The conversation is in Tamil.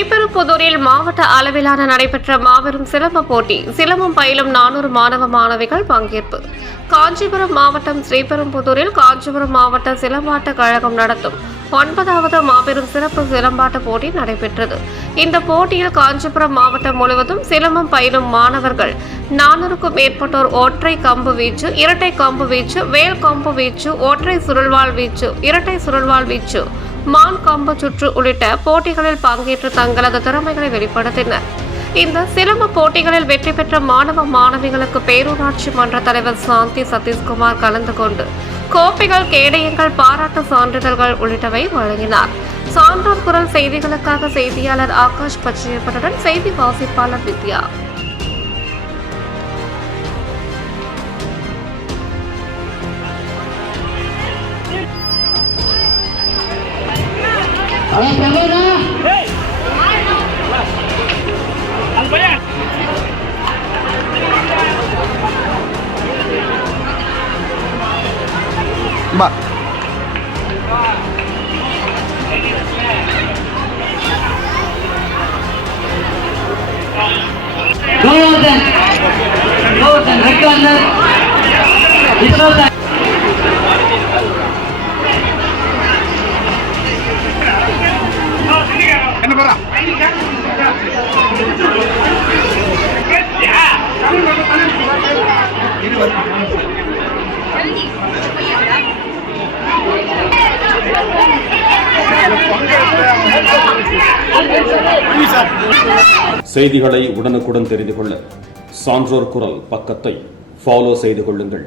ஸ்ரீபெரும்புதூரில் மாவட்ட அளவிலான நடைபெற்ற மாபெரும் சிலம்ப போட்டி. சிலம்பம் பயிலும் 400 மாணவ மாணவிகள் பங்கேற்பு. காஞ்சிபுரம் மாவட்டம் ஸ்ரீபெரும்புதூரில் காஞ்சிபுரம் மாவட்ட சிலம்பாட்ட கழகம் நடத்தும் 9வது மாபெரும் சிறப்பு சிலம்பாட்ட போட்டி நடைபெற்றது. இந்த போட்டியில் காஞ்சிபுரம் மாவட்டம் முழுவதும் சிலம்பம் பயிலும் மாணவர்கள் 400க்கும் மேற்பட்டோர் ஒற்றை கம்பு வீச்சு, இரட்டை கம்பு வீச்சு, வேல் கம்பு வீச்சு, ஒற்றை சுருள்வாள் வீச்சு, இரட்டை சுருள்வாள் வீச்சு, மான் கம்பு சுற்று உள்ளிட்ட போட்டிகளில் பங்கேற்று தங்களது திறமைகளை வெளிப்படுத்தினர். இந்த சிலம்ப போட்டிகளில் வெற்றி பெற்ற மாணவ மாணவிகளுக்கு பேரூராட்சி மன்ற தலைவர் சாந்தி சதீஷ்குமார் கலந்து கொண்டு கோப்பைகள், கேடயங்கள், பாராட்டு சான்றிதழ்கள் உள்ளிட்டவை வழங்கினார். சான்றோர் குரல் செய்திகளுக்காக செய்தியாளர் ஆகாஷ் பச்சையப்பனுடன் செய்தி வாசிப்பாளர் வித்யா. செய்திகளை உடனுக்குடன் தெரிந்து கொள்ள சான்றோர் குரல் பக்கத்தை ஃபாலோ செய்து கொள்ளுங்கள்.